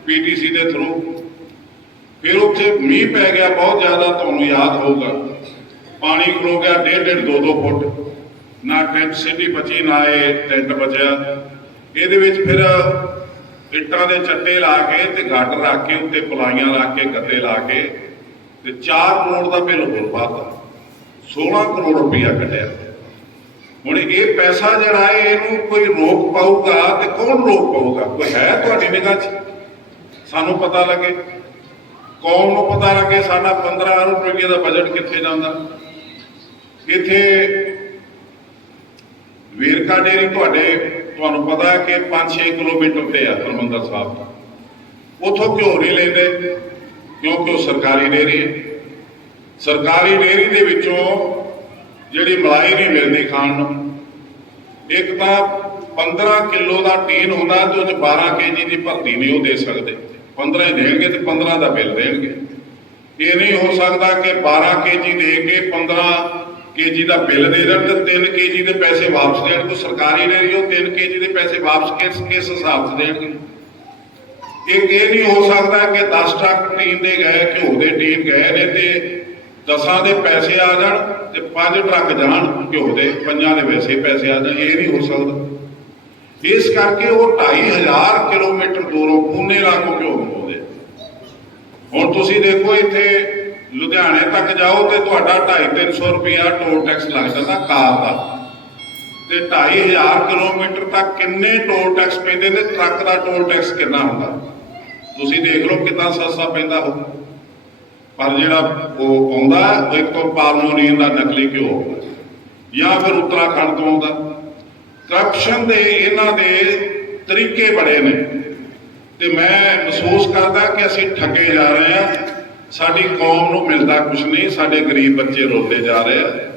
ਪੀਟੀਸੀ ਦੇ ਥਰੂ ਫਿਰ ਉੱਥੇ ਮੀਂਹ ਪੈ ਗਿਆ, ਬਹੁਤ ਜ਼ਿਆਦਾ ਤੁਹਾਨੂੰ ਯਾਦ ਹੋਊਗਾ। ਪਾਣੀ ਖਲੋ ਗਿਆ ਡੇਢ ਡੇਢ ਦੋ ਦੋ ਫੁੱਟ। ਨਾ ਟੈਂਟ ਸਿਟੀ ਬਚੀ, ਨਾ ਇਹ ਟੈਂਟ ਬਚਿਆ। ਇਹਦੇ ਵਿੱਚ ਫਿਰ ਇੱਟਾਂ ਦੇ ਚੱਟੇ ਲਾ ਕੇ ਤੇ ਗੱਡ ਰੱਖ ਕੇ ਉੱਤੇ ਪਲਾਈਆਂ ਲਾ ਕੇ ਗੱਦੇ ਲਾ ਕੇ ਤੇ 4 ਕਰੋੜ ਦਾ ਬਿੱਲ ਹੋਰ ਪਾਤਾ 16 ਕਰੋੜ ਰੁਪਇਆ ਕੱਢਿਆ। ਹੁਣ ਇਹ ਪੈਸਾ ਜਿਹੜਾ ਹੈ, ਇਹਨੂੰ ਕੋਈ ਰੋਕ ਪਾਊਗਾ ਤੇ ਕੌਣ ਰੋਕ ਪਾਊਗਾ? ਕੋਈ ਹੈ ਤੁਹਾਡੀ ਨਿਗਾਹ 'ਚ? ਸਾਨੂੰ ਪਤਾ ਲੱਗੇ। ਕੌਮ ਨੂੰ ਪਤਾ ਲੱਗੇ ਸਾਡਾ 15 ਅਰਬ ਰੁਪਏ ਦਾ ਬਜਟ ਕਿੱਥੇ ਜਾਂਦਾ। ਇੱਥੇ ਵੇਰਕਾ ਡੇਰੀ ਤੁਹਾਡੇ, ਤੁਹਾਨੂੰ ਪਤਾ ਹੈ ਕਿ 5-6 ਕਿਲੋਮੀਟਰ ਤੇ ਆ ਹਰਮੰਦਰ ਸਾਹਿਬ ਉਥੋਂ ਘਿਓ ਨਹੀਂ ਲੈਂਦੇ, ਕਿਉਂਕਿ ਉਹ ਸਰਕਾਰੀ ਡੇਅਰੀ ਹੈ। ਸਰਕਾਰੀ ਡੇਅਰੀ ਦੇ ਵਿੱਚੋਂ ਜਿਹੜੀ ਮਲਾਈ ਨਹੀਂ ਮਿਲਦੀ ਖਾਣ ਨੂੰ। ਇੱਕ ਤਾਂ 15 ਕਿਲੋ ਦਾ ਟੀਨ ਹੁੰਦਾ ਤੇ ਉਹ ਚ 12 ਕੇਜੀ ਦੀ ਭਰਤੀ ਨਹੀਂ ਉਹ ਦੇ ਸਕਦੇ। 15 ਦੇਣਗੇ ਤੇ 15 ਦਾ ਬਿੱਲ ਦੇਣਗੇ। ਇਹ ਨਹੀਂ ਹੋ ਸਕਦਾ ਕਿ 12 ਕੇਜੀ ਦੇ ਕੇ 15 ਕੇਜੀ ਦਾ ਬਿੱਲ ਦੇ ਦੇਣ ਤੇ 3 ਕੇਜੀ ਦੇ ਪੈਸੇ ਵਾਪਸ ਦੇਣ। ਕੋਈ ਸਰਕਾਰੀ ਡੇਅਰੀ ਉਹ 3 ਕੇਜੀ ਦੇ ਪੈਸੇ ਵਾਪਸ ਕਿਸ ਕਿਸ ਹਿਸਾਬ 'ਚ ਦੇਣਗੇ? ਇੱਕ ਇਹ ਨਹੀਂ ਹੋ ਸਕਦਾ ਕਿ 10 ਟਰੱਕ ਟੀਨ ਦੇ ਗਏ, ਘਿਓ ਦੇ ਟੀਨ ਗਏ ਨੇ ਤੇ ਦਸਾਂ ਦੇ ਪੈਸੇ ਆ ਜਾਣ ਤੇ ਪੰਜ ਟਰੱਕ ਜਾਣ ਘਿਓ ਦੇ, ਪੰਜਾਂ ਦੇ ਵੈਸੇ ਪੈਸੇ ਆ ਜਾਣ, ਇਹ ਨਹੀਂ ਹੋ ਸਕਦਾ। ਇਸ ਕਰਕੇ ਉਹ 2500 ਕਿਲੋਮੀਟਰ ਦੂਰੋਂ ਪੂਨੇ ਲਾਗੋਂ ਘਿਓ ਮੰਗਵਾਉਂਦੇ ਹੁਣ ਤੁਸੀਂ ਦੇਖੋ ਇੱਥੇ ਲੁਧਿਆਣੇ ਤੱਕ ਜਾਓ ਤੇ ਤੁਹਾਡਾ 250 ਰੁਪਿਆ ਟੋਲ ਟੈਕਸ ਲੱਗ ਜਾਂਦਾ ਕਾਰ ਦਾ। ਤੇ 2500 ਕਿਲੋਮੀਟਰ ਤੱਕ ਕਿੰਨੇ ਟੋਲ ਟੈਕਸ ਪੈਂਦੇ ਨੇ ਟਰੱਕ ਦਾ ਟੋਲ ਟੈਕਸ ਕਿੰਨਾ ਹੁੰਦਾ? ਤੁਸੀਂ ਦੇਖ ਲਓ ਕਿੰਨਾ ਸਸਤਾ ਪੈਂਦਾ ਹੋ ਪਰ ਜਿਹੜਾ ਉਹ ਆਉਂਦਾ ਉਹ ਇੱਕ ਤੋਂ ਪਾਲਮੋਨੀਅਨ ਦਾ ਨਕਲੀ ਘਿਓ ਆਉਂਦਾ ਜਾਂ। ਫਿਰ ਉੱਤਰਾਖੰਡ ਤੋਂ ਆਉਂਦਾ। ਕਰਪਸ਼ਨ ਦੇ ਇਹਨਾਂ ਦੇ ਤਰੀਕੇ ਬੜੇ ਨੇ। ਤੇ ਮੈਂ ਮਹਿਸੂਸ ਕਰਦਾ ਕਿ ਅਸੀਂ ਠੱਗੇ ਜਾ ਰਹੇ ਹਾਂ। ਸਾਡੀ ਕੌਮ ਨੂੰ ਮਿਲਦਾ ਕੁਝ ਨਹੀਂ। ਸਾਡੇ ਗਰੀਬ ਬੱਚੇ ਰੋਲਦੇ ਜਾ ਰਹੇ ਆ।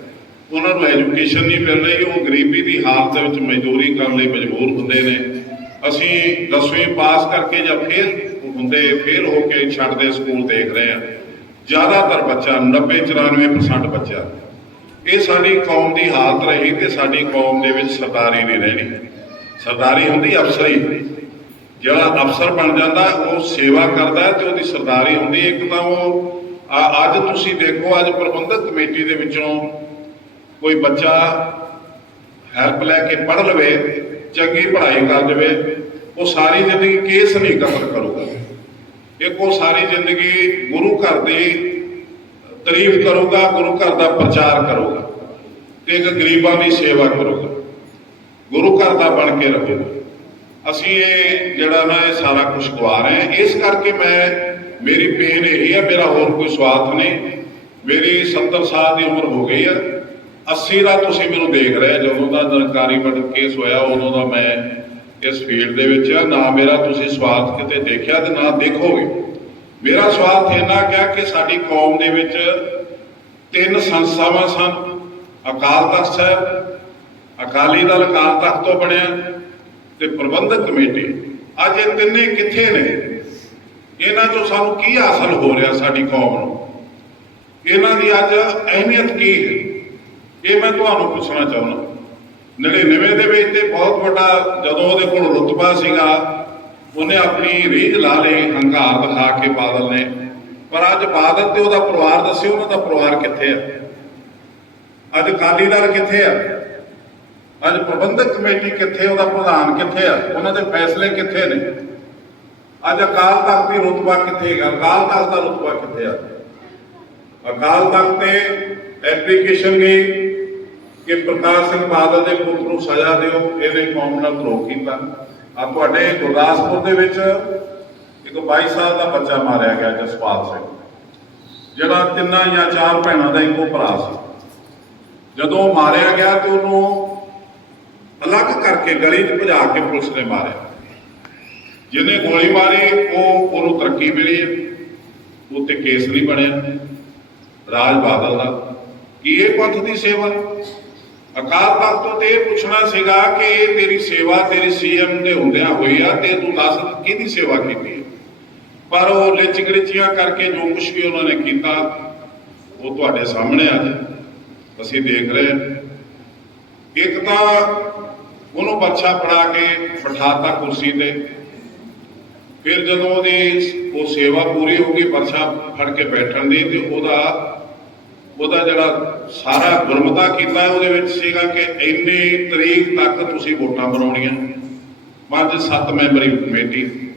ਉਹਨਾਂ ਨੂੰ ਐਜੂਕੇਸ਼ਨ ਨਹੀਂ ਮਿਲ ਰਹੀ। ਉਹ ਗਰੀਬੀ ਦੀ ਹਾਲਤ ਵਿੱਚ ਮਜ਼ਦੂਰੀ ਕਰਨ ਲਈ ਮਜਬੂਰ ਹੁੰਦੇ ਨੇ। ਅਸੀਂ 10ਵੀਂ ਪਾਸ ਕਰਕੇ ਜਾਂ ਫੇਲ ਹੁੰਦੇ ਫੇਲ ਹੋ ਕੇ ਛੱਡਦੇ ਸਕੂਲ ਦੇਖ ਰਹੇ ਆ ਜ਼ਿਆਦਾਤਰ ਬੱਚਾ 90 94% ਬੱਚਾ ਇਹ ਸਾਡੀ ਕੌਮ ਦੀ ਹਾਲਤ ਰਹੀ ਤੇ ਸਾਡੀ ਕੌਮ ਦੇ ਵਿੱਚ ਸਰਦਾਰੀ ਨਹੀਂ ਰਹਿਣੀ। ਸਰਦਾਰੀ ਹੁੰਦੀ ਅਫਸਰੀ ਜਿਹੜਾ ਅਫਸਰ ਬਣ ਜਾਂਦਾ, ਉਹ ਸੇਵਾ ਕਰਦਾ ਹੈ ਤੇ ਉਹਦੀ ਸਰਦਾਰੀ ਹੁੰਦੀ ਇੱਕ ਤਾਂ ਉਹ ਅੱਜ ਤੁਸੀਂ ਦੇਖੋ, ਅੱਜ ਪ੍ਰਬੰਧਕ ਕਮੇਟੀ ਦੇ ਵਿੱਚੋਂ ਕੋਈ ਬੱਚਾ ਹੈਲਪ ਲੈ ਕੇ ਪੜ੍ਹ ਲਵੇ, ਚੰਗੀ ਪੜ੍ਹਾਈ ਕਰ ਲਵੇ, ਉਹ ਸਾਰੀ ਜ਼ਿੰਦਗੀ ਕੇਸ ਨਹੀਂ ਕਵਰ ਕਰੂਗਾ। ਇੱਕ ਉਹ ਸਾਰੀ ਜ਼ਿੰਦਗੀ ਗੁਰੂ ਘਰ ਦੀ ਤਾਰੀਫ ਕਰੂਗਾ, ਗੁਰੂ ਘਰ ਦਾ ਪ੍ਰਚਾਰ ਕਰੂਗਾ ਤੇ ਇੱਕ ਗਰੀਬਾਂ ਦੀ ਸੇਵਾ ਕਰੂਗਾ। ਗੁਰੂ ਘਰ ਦਾ ਬਣ ਕੇ ਰਹੂਗਾ ਅਸੀਂ ਇਹ ਜਿਹੜਾ ਨਾ, ਇਹ ਸਾਰਾ ਕੁਝ ਗਵਾ ਰਹੇ ਹਾਂ। ਇਸ ਕਰਕੇ ਮੈਂ, ਮੇਰੀ ਪੇਨ ਇਹ ਹੈ ਮੇਰਾ ਹੋਰ ਕੋਈ ਸਵਾਰਥ ਨਹੀਂ। ਮੇਰੀ 70 ਸਾਲ ਦੀ ਉਮਰ ਹੋ ਗਈ ਆ। 80 ਦਾ ਤੁਸੀਂ ਮੈਨੂੰ ਦੇਖ ਰਹੇ ਜਦੋਂ ਦਾ ਨਿਰੰਕਾਰੀ ਮਰਡਰ ਕੇਸ ਹੋਇਆ, ਉਦੋਂ ਦਾ ਮੈਂ ਇਸ ਫੀਲਡ ਦੇ ਵਿੱਚ ਆ, ਨਾ ਮੇਰਾ ਤੁਸੀਂ ਸਵਾਰਥ ਕਿਤੇ ਦੇਖਿਆ ਤੇ ਨਾ ਦੇਖੋਗੇ। ਮੇਰਾ ਸਵਾਰਥ ਇੰਨਾ ਕਿਹਾ ਕਿ ਸਾਡੀ ਕੌਮ ਦੇ ਵਿੱਚ ਤਿੰਨ ਸੰਸਥਾਵਾਂ ਸਨ। ਅਕਾਲ ਤਖਤ ਸਾਹਿਬ, ਅਕਾਲੀ ਦਲ ਅਕਾਲ ਤਖਤ ਤੋਂ ਬਣਿਆ ਤੇ ਪ੍ਰਬੰਧਕ ਕਮੇਟੀ। ਅੱਜ ਇਹ ਤਿੰਨੇ ਕਿੱਥੇ ਨੇ? ਇਹਨਾਂ ਤੋਂ ਸਾਨੂੰ ਕੀ ਹਾਸਲ ਹੋ ਰਿਹਾ ਸਾਡੀ ਕੌਮ ਨੂੰ? ਇਹਨਾਂ ਦੀ ਅੱਜ ਅਹਿਮੀਅਤ ਕੀ ਹੈ? ਇਹ ਮੈਂ ਤੁਹਾਨੂੰ ਪੁੱਛਣਾ ਚਾਹੁੰਦਾ। 99 ਦੇ ਵਿੱਚ ਤੇ ਬਹੁਤ ਵੱਡਾ, ਜਦੋਂ ਉਹਦੇ ਕੋਲ ਰੁਤਬਾ ਸੀਗਾ, ਉਹਨੇ ਆਪਣੀ ਰੀਝ ਲਾ ਲਈ ਹੰਕਾਰ ਦਿਖਾ ਕੇ ਬਾਦਲ ਨੇ। ਪਰ ਅੱਜ ਬਾਦਲ ਤੇ ਉਹਦਾ ਪਰਿਵਾਰ ਦੱਸਿਓ ਉਹਨਾਂ ਦਾ ਪਰਿਵਾਰ ਕਿੱਥੇ ਆ? ਅੱਜ ਅਕਾਲੀ ਦਲ ਕਿੱਥੇ ਆ? ਅੱਜ ਪ੍ਰਬੰਧਕ ਕਮੇਟੀ ਕਿੱਥੇ, ਉਹਦਾ ਪ੍ਰਧਾਨ ਕਿੱਥੇ ਆ? ਉਹਨਾਂ ਦੇ ਫੈਸਲੇ ਕਿੱਥੇ ਨੇ? ਅੱਜ ਅਕਾਲ ਤਖਤ ਦੀ ਰੁਤਬਾ ਕਿੱਥੇ ਹੈ ਅਕਾਲ ਤਖਤ ਦਾ ਰੁਤਬਾ ਕਿੱਥੇ ਆ? ਅਕਾਲ ਤਖਤ ਤੇ ਐਪਲੀਕੇਸ਼ਨ ਗਈ। ਕਿ ਪ੍ਰਕਾਸ਼ ਸਿੰਘ ਬਾਦਲ ਦੇ ਪੁੱਤ ਨੂੰ ਸਜ਼ਾ ਦਿਓ, ਇਹਨੇ ਕੌਮ ਨਾਲ ਧਰੋਹ ਕੀਤਾ। ਆ ਤੁਹਾਡੇ ਗੁਰਦਾਸਪੁਰ ਦੇ ਵਿੱਚ ਇੱਕ 22 ਸਾਲ ਦਾ ਬੱਚਾ ਮਾਰਿਆ ਗਿਆ, ਜਸਪਾਲ ਸਿੰਘ। ਜਿਹੜਾ ਤਿੰਨਾਂ ਜਾਂ ਚਾਰ ਭੈਣਾਂ ਦਾ ਇੱਕੋ ਭਰਾ ਸੀ। ਜਦੋਂ ਮਾਰਿਆ ਗਿਆ ਤੇ ਉਹਨੂੰ ਅਲੱਗ ਕਰਕੇ ਗਲੀ 'ਚ ਭਜਾ ਕੇ ਪੁਲਿਸ ਨੇ ਮਾਰਿਆ। ਜਿਹਨੇ ਗੋਲੀ ਮਾਰੀ, ਉਹ ਉਹਨੂੰ ਤਰੱਕੀ ਮਿਲੀ ਹੈ। ਉੱਤੇ ਕੇਸ ਨਹੀਂ ਬਣਿਆ। ਰਾਜ ਬਾਦਲ ਦਾ। ਕੀ ਇਹ ਪੰਥ ਦੀ ਸੇਵਾ ਅਕਾਲ ਤਖਤ ਤੋਂ ਤੇ ਇਹ ਪੁੱਛਣਾ ਸੀਗਾ ਕਿ ਇਹ ਤੇਰੀ ਸੇਵਾ ਤੇਰੀ ਸੀਐਮ ਦੇ ਹੁੰਦਿਆਂ ਹੋਈ ਆ ਤੇ ਤੂੰ ਦੱਸ ਕਿਹਦੀ ਸੇਵਾ ਕੀਤੀ ਹੈ ਪਰ ਉਹ ਲਿਚ ਕਰਕੇ ਜੋ ਕੁਝ ਵੀ ਉਹਨਾਂ ਨੇ ਕੀਤਾ, ਉਹ ਤੁਹਾਡੇ ਸਾਹਮਣੇ ਆ ਜੀ ਅਸੀਂ ਦੇਖ ਰਹੇ ਹਾਂ। ਇੱਕ ਤਾਂ ਉਹਨੂੰ ਬੱਚਾ ਫੜਾ ਕੇ ਬਿਠਾਤਾ ਕੁਰਸੀ ਤੇ। ਫਿਰ ਜਦੋਂ ਉਹਦੀ ਉਹ ਸੇਵਾ ਪੂਰੀ ਹੋ ਗਈ ਬੱਚਾ ਫੜ ਕੇ ਬੈਠਣ ਦੀ ਤੇ ਉਹਦਾ ਉਹਦਾ ਜਿਹੜਾ ਸਾਰਾ ਗੁਰਮਤਾ ਕੀਤਾ ਉਹਦੇ ਵਿੱਚ ਸੀਗਾ ਕਿ ਇੰਨੀ ਤਰੀਕ ਤੱਕ ਤੁਸੀਂ ਵੋਟਾਂ ਬਣਾਉਣੀਆਂ। ਪੰਜ ਸੱਤ ਮੈਂਬਰੀ ਕਮੇਟੀ।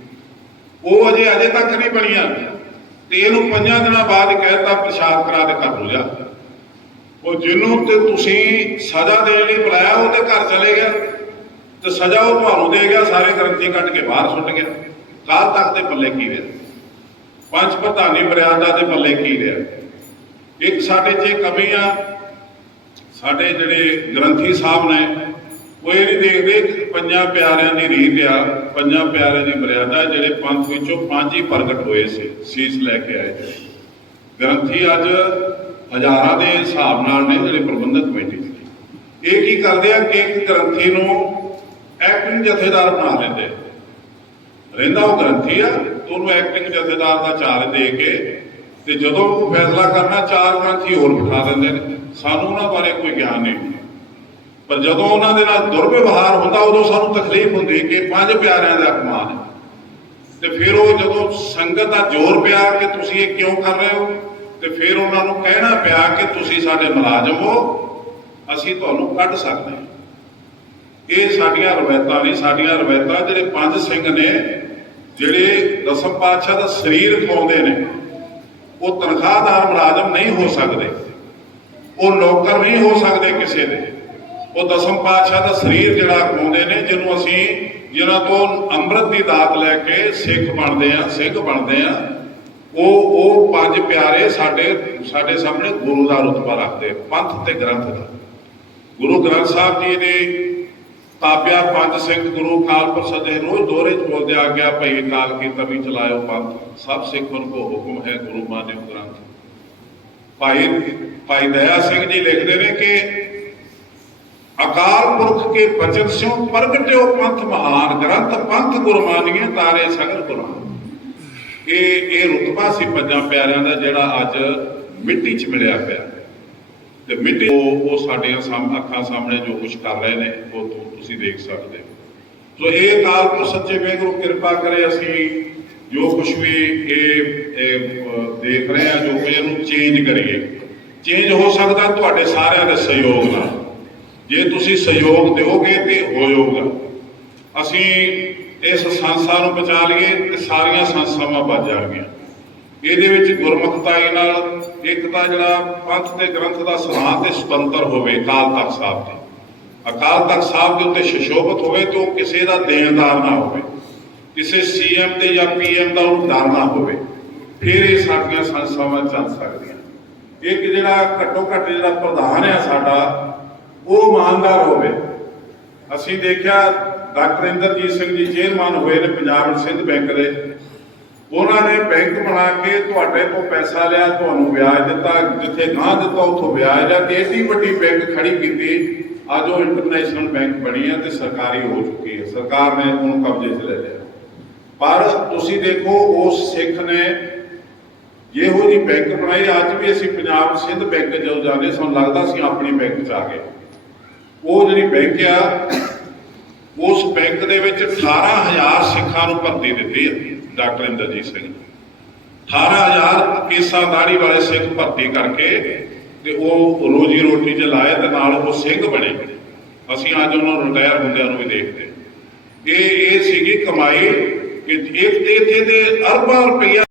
ਉਹ ਅਜੇ ਅਜੇ ਤੱਕ ਨਹੀਂ ਬਣੀਆਂ। ਤੇ ਇਹਨੂੰ ਪੰਜਾਂ ਦਿਨਾਂ ਬਾਅਦ ਕਹਿਤਾ ਪ੍ਰਸ਼ਾਦ ਕਰਾ ਦੇ ਘਰ ਲੋ ਜਾ। ਉਹ ਜਿਹਨੂੰ ਤੇ ਤੁਸੀਂ ਸਜ਼ਾ ਦੇਣ ਲਈ ਬੁਲਾਇਆ ਉਹਦੇ ਘਰ ਚਲੇ ਗਿਆ। ਤੇ ਸਜ਼ਾ ਉਹ ਤੁਹਾਨੂੰ ਦੇ ਗਿਆ, ਸਾਰੇ ਗ੍ਰੰਥੀ ਕੱਢ ਕੇ ਬਾਹਰ ਸੁੱਟ ਗਿਆ। ਕਾਲ ਤੱਕ ਦੇ ਪੱਲੇ ਕੀ ਰਿਹਾ? ਪੰਜ ਪ੍ਰਧਾਨੀ ਮਰਿਆਦਾ ਦੇ ਪੱਲੇ ਕੀ ਰਿਹਾ? ਇੱਕ ਸਾਡੇ 'ਚ ਇਹ ਕਮੀ ਆ, ਸਾਡੇ ਜਿਹੜੇ ਗ੍ਰੰਥੀ ਸਾਹਿਬ ਨੇ, ਉਹ ਇਹ ਨਹੀਂ ਦੇਖਦੇ ਕਿ ਪੰਜਾਂ ਪਿਆਰਿਆਂ ਦੀ ਰੀਤ ਆ, ਪੰਜਾਂ ਪਿਆਰਿਆਂ ਦੀ ਮਰਿਆਦਾ ਜਿਹੜੇ ਪੰਥ ਵਿੱਚੋਂ ਪੰਜ ਹੀ ਪ੍ਰਗਟ ਹੋਏ ਸੀ, ਸੀਸ ਲੈ ਕੇ ਆਏ ਗ੍ਰੰਥੀ ਅੱਜ ਹਜ਼ਾਰਾਂ ਦੇ ਹਿਸਾਬ ਨਾਲ ਨੇ, ਜਿਹੜੇ ਪ੍ਰਬੰਧਕ ਕਮੇਟੀ ਦੇ ਇਹ ਕੀ ਕਰਦੇ ਆ ਕਿ ਇੱਕ ਗ੍ਰੰਥੀ ਨੂੰ ਐਕਟਿੰਗ ਜਥੇਦਾਰ ਬਣਾ ਦਿੰਦੇ ਰਹਿੰਦਾ ਉਹ ਗ੍ਰੰਥੀ ਆ, ਉਹਨੂੰ ਐਕਟਿੰਗ ਜਥੇਦਾਰ ਦਾ ਚਾਰਜ ਦੇ ਕੇ ਤੇ ਜਦੋਂ ਉਹ ਫੈਸਲਾ ਕਰਨਾ, ਚਾਰ ਗ੍ਰੰਥੀ ਹੋਰ ਬਿਠਾ ਦਿੰਦੇ ਨੇ। ਸਾਨੂੰ ਉਹਨਾਂ ਬਾਰੇ ਕੋਈ ਗਿਆਨ ਨਹੀਂ। ਪਰ ਜਦੋਂ ਉਹਨਾਂ ਦੇ ਨਾਲ ਦੁਰਵਿਵਹਾਰ ਹੁੰਦਾ, ਉਦੋਂ ਸਾਨੂੰ ਤਕਲੀਫ ਹੁੰਦੀ ਕਿ ਪੰਜ ਪਿਆਰਿਆਂ ਦਾ ਅਪਮਾਨ ਹੈ। ਤੇ ਫਿਰ ਉਹ ਜਦੋਂ ਸੰਗਤ ਦਾ ਜ਼ੋਰ ਪਿਆ ਕਿ ਤੁਸੀਂ ਇਹ ਕਿਉਂ ਕਰ ਰਹੇ ਹੋ, ਤੇ ਫਿਰ ਉਹਨਾਂ ਨੂੰ ਕਹਿਣਾ ਪਿਆ ਕਿ ਤੁਸੀਂ ਸਾਡੇ ਮੁਲਾਜ਼ਮ ਹੋ, ਅਸੀਂ ਤੁਹਾਨੂੰ ਕੱਢ ਸਕਦੇ ਹਾਂ। ਇਹ ਸਾਡੀਆਂ ਰਵਾਇਤਾਂ ਨਹੀਂ ਸਾਡੀਆਂ ਰਵਾਇਤਾਂ ਜਿਹੜੇ ਪੰਜ ਸਿੰਘ ਨੇ, ਜਿਹੜੇ ਦਸਮ ਪਾਤਸ਼ਾਹ ਦਾ ਸਰੀਰ ਖਵਾਉਂਦੇ ਨੇ ਉਹ ਤਨਖਾਹਦਾਰ ਮੁਲਾਜ਼ਮ ਨਹੀਂ ਹੋ ਸਕਦੇ। ਉਹ ਨੌਕਰ ਨਹੀਂ ਹੋ ਸਕਦੇ ਕਿਸੇ ਦੇ। ਉਹ ਦਸਮ ਪਾਤਸ਼ਾਹ ਦਾ ਸਰੀਰ ਜਿਹੜਾ ਖਵਾਉਂਦੇ ਨੇ, ਜਿਹਨੂੰ ਅਸੀਂ ਜਿਹਨਾਂ ਤੋਂ ਅੰਮ੍ਰਿਤ ਦੀ ਦਾਤ ਲੈ ਕੇ ਸਿੱਖ ਬਣਦੇ ਆ ਸਿੰਘ ਬਣਦੇ ਆ ਉਹ ਉਹ ਪੰਜ ਪਿਆਰੇ ਸਾਡੇ ਸਾਡੇ ਸਾਹਮਣੇ ਗੁਰੂ ਦਾ ਰੁਤਬਾ ਰੱਖਦੇ ਪੰਥ ਤੇ ਗ੍ਰੰਥ ਦਾ। ਗੁਰੂ ਗ੍ਰੰਥ ਸਾਹਿਬ ਜੀ ਦੇ ਤਾਪਿਆ ਪੰਜ ਸਿੰਘ ਗੁਰੂ ਕਾਲ ਪ੍ਰਸਦੇ ਰੋਜ਼ ਦੋਰੇ ਚ ਬੋਲਦੇ ਆ ਗਿਆ ਭਈ ਕਾਲ ਕੀ ਤਵੀ ਚਲਾਇਓ ਪੰਥ। ਸਭ ਸਿੱਖਾਂ ਕੋ ਹੁਕਮ ਹੈ ਗੁਰੂ ਮਾਨਿਓ ਗ੍ਰੰਥ। ਭਾਈ ਭਾਈ ਦਇਆ ਸਿੰਘ ਜੀ ਲਿਖਦੇ ਨੇ ਕਿ ਅਕਾਲ ਪੁਰਖ ਕੇ ਬਚਨ ਸਿਉ ਪ੍ਰਗਟਿਓ ਪੰਥ ਮਹਾਨ ਗ੍ਰੰਥ। ਪੰਥ ਗੁਰਮਾਨੀਏ ਤਾਰੇ ਸਗਲ ਗੁਰਾਂ ਇਹ ਇਹ ਰੁਤਬਾ ਸੀ ਪੰਜਾਂ ਪਿਆਰਿਆਂ ਦਾ ਜਿਹੜਾ ਅੱਜ ਮਿੱਟੀ 'ਚ ਮਿਲਿਆ ਪਿਆ। ਤੇ ਮਿੱਟੀ ਉਹ ਸਾਡੀਆਂ ਸਾਹਮ ਅੱਖਾਂ ਸਾਹਮਣੇ ਜੋ ਕੁਝ ਕਰ ਰਹੇ ਨੇ, ਉਹ ਤੁਸੀਂ ਦੇਖ ਸਕਦੇ ਹੋ। ਸੋ ਇਹ ਕਾਲ ਤੋਂ ਸੱਚੇ ਵਾਹਿਗੁਰੂ ਕਿਰਪਾ ਕਰੇ ਅਸੀਂ ਜੋ ਕੁਝ ਵੀ ਇਹ ਦੇਖ ਰਹੇ ਹਾਂ, ਜੋ ਕੁਝ ਇਹਨੂੰ ਚੇਂਜ ਕਰੀਏ। ਚੇਂਜ ਹੋ ਸਕਦਾ ਤੁਹਾਡੇ ਸਾਰਿਆਂ ਦੇ ਸਹਿਯੋਗ ਨਾਲ। ਜੇ ਤੁਸੀਂ ਸਹਿਯੋਗ ਦਿਓਗੇ ਤੇ ਹੋ ਅਸੀਂ ਇਸ ਸੰਸਥਾ ਨੂੰ ਬਚਾ ਲਈਏ ਤੇ ਸਾਰੀਆਂ ਸੰਸਥਾਵਾਂ ਬਚ ਜਾਣਗੀਆਂ। ਇਹਦੇ ਵਿੱਚ ਗੁਰਮੁਖਤਾਈ ਨਾਲ ਇੱਕ ਤਾਂ ਜਿਹੜਾ ਪੰਥ ਤੇ ਗ੍ਰੰਥ ਦਾ ਸਲਾਹ ਤੇ ਸੁਤੰਤਰ ਹੋਵੇ ਅਕਾਲ ਤਖਤ ਸਾਹਿਬ ਤੇ ਅਕਾਲ ਤਖਤ ਸਾਹਿਬ ਦੇ ਉੱਤੇ ਸ਼ਸ਼ੋਭਤ ਹੋਵੇ ਤੇ ਉਹ ਕਿਸੇ ਦਾ ਦੇਣਦਾਰ ਨਾ ਹੋਵੇ। ਕਿਸੇ ਸੀਐਮ ਤੇ ਜਾਂ ਪੀਐਮ ਦਾ ਉਹਨੂੰ ਡਰ ਨਾ ਹੋਵੇ। ਫਿਰ ਇਹ ਸਾਡੀਆਂ ਸੰਸਥਾਵਾਂ ਚੱਲ ਸਕਦੀਆਂ। ਇੱਕ ਜਿਹੜਾ ਘੱਟੋ ਘੱਟ ਜਿਹੜਾ ਪ੍ਰਧਾਨ ਆ ਸਾਡਾ, ਉਹ ਇਮਾਨਦਾਰ ਹੋਵੇ। ਅਸੀਂ ਦੇਖਿਆ ਡਾਕਟਰ ਇੰਦਰਜੀਤ ਸਿੰਘ ਜੀ, ਚੇਅਰਮੈਨ ਹੋਏ ਨੇ ਪੰਜਾਬ ਐਂਡ ਬੈਂਕ ਦੇ। ਉਹਨਾਂ ਨੇ ਬੈਂਕ ਬਣਾ ਕੇ ਤੁਹਾਡੇ ਤੋਂ ਪੈਸਾ ਲਿਆ, ਤੁਹਾਨੂੰ ਵਿਆਜ ਦਿੱਤਾ, ਜਿੱਥੇ ਗਾਂ ਦਿੱਤਾ, ਉੱਥੋਂ ਵਿਆਜ ਆ ਤੇ ਏਡੀ ਵੱਡੀ ਬੈਂਕ ਖੜੀ ਕੀਤੀ। ਅੱਜ ਉਹ ਇੰਟਰਨੈਸ਼ਨਲ ਬੈਂਕ ਬਣੀ ਹੈ ਤੇ ਸਰਕਾਰੀ ਹੋ ਚੁੱਕੀ ਹੈ ਸਰਕਾਰ ਨੇ ਉਹਨੂੰ ਕਬਜ਼ੇ 'ਚ ਲੈ ਲਿਆ। ਪਰ ਤੁਸੀਂ ਦੇਖੋ, ਉਸ ਸਿੱਖ ਨੇ ਜਿਹੋ ਜੀ ਬੈਂਕ ਬਣਾਈ, ਅੱਜ ਵੀ ਅਸੀਂ ਪੰਜਾਬ ਸਿੰਧ ਬੈਂਕ ਜਦੋਂ ਜਾਂਦੇ ਸਾਨੂੰ ਲੱਗਦਾ ਸੀ ਆਪਣੀ ਬੈਂਕ 'ਚ ਆ ਗਏ। ਉਹ ਜਿਹੜੀ ਬੈਂਕ ਆ, ਉਸ ਬੈਂਕ ਦੇ ਵਿੱਚ 18000 ਸਿੱਖਾਂ ਨੂੰ ਭਰਤੀ ਦਿੱਤੀ ਹੈ ਡਾਕਟਰ ਇੰਦਰਜੀਤ ਸਿੰਘ ਨੇ। 18000 ਕੇਸਾਦਾਰੀ ਵਾਲੇ ਸਿੱਖ ਭਰਤੀ ਕਰਕੇ ਤੇ ਉਹ ਰੋਜੀ ਰੋਟੀ 'ਚ ਲਾਏ ਤੇ ਨਾਲ ਉਹ ਸਿੰਘ ਬਣੇ ਅਸੀਂ ਅੱਜ ਉਹਨਾਂ ਨੂੰ ਰਿਟਾਇਰ ਹੁੰਦਿਆਂ ਨੂੰ ਵੀ ਦੇਖਦੇ ਹਾਂ। ਇਹ ਇਹ ਸੀਗੀ ਕਮਾਈ ਕਿ ਇੱਕ ਤੇ ਇੱਥੇ ਦੇ ਅਰਬਾਂ ਰੁਪਈਆ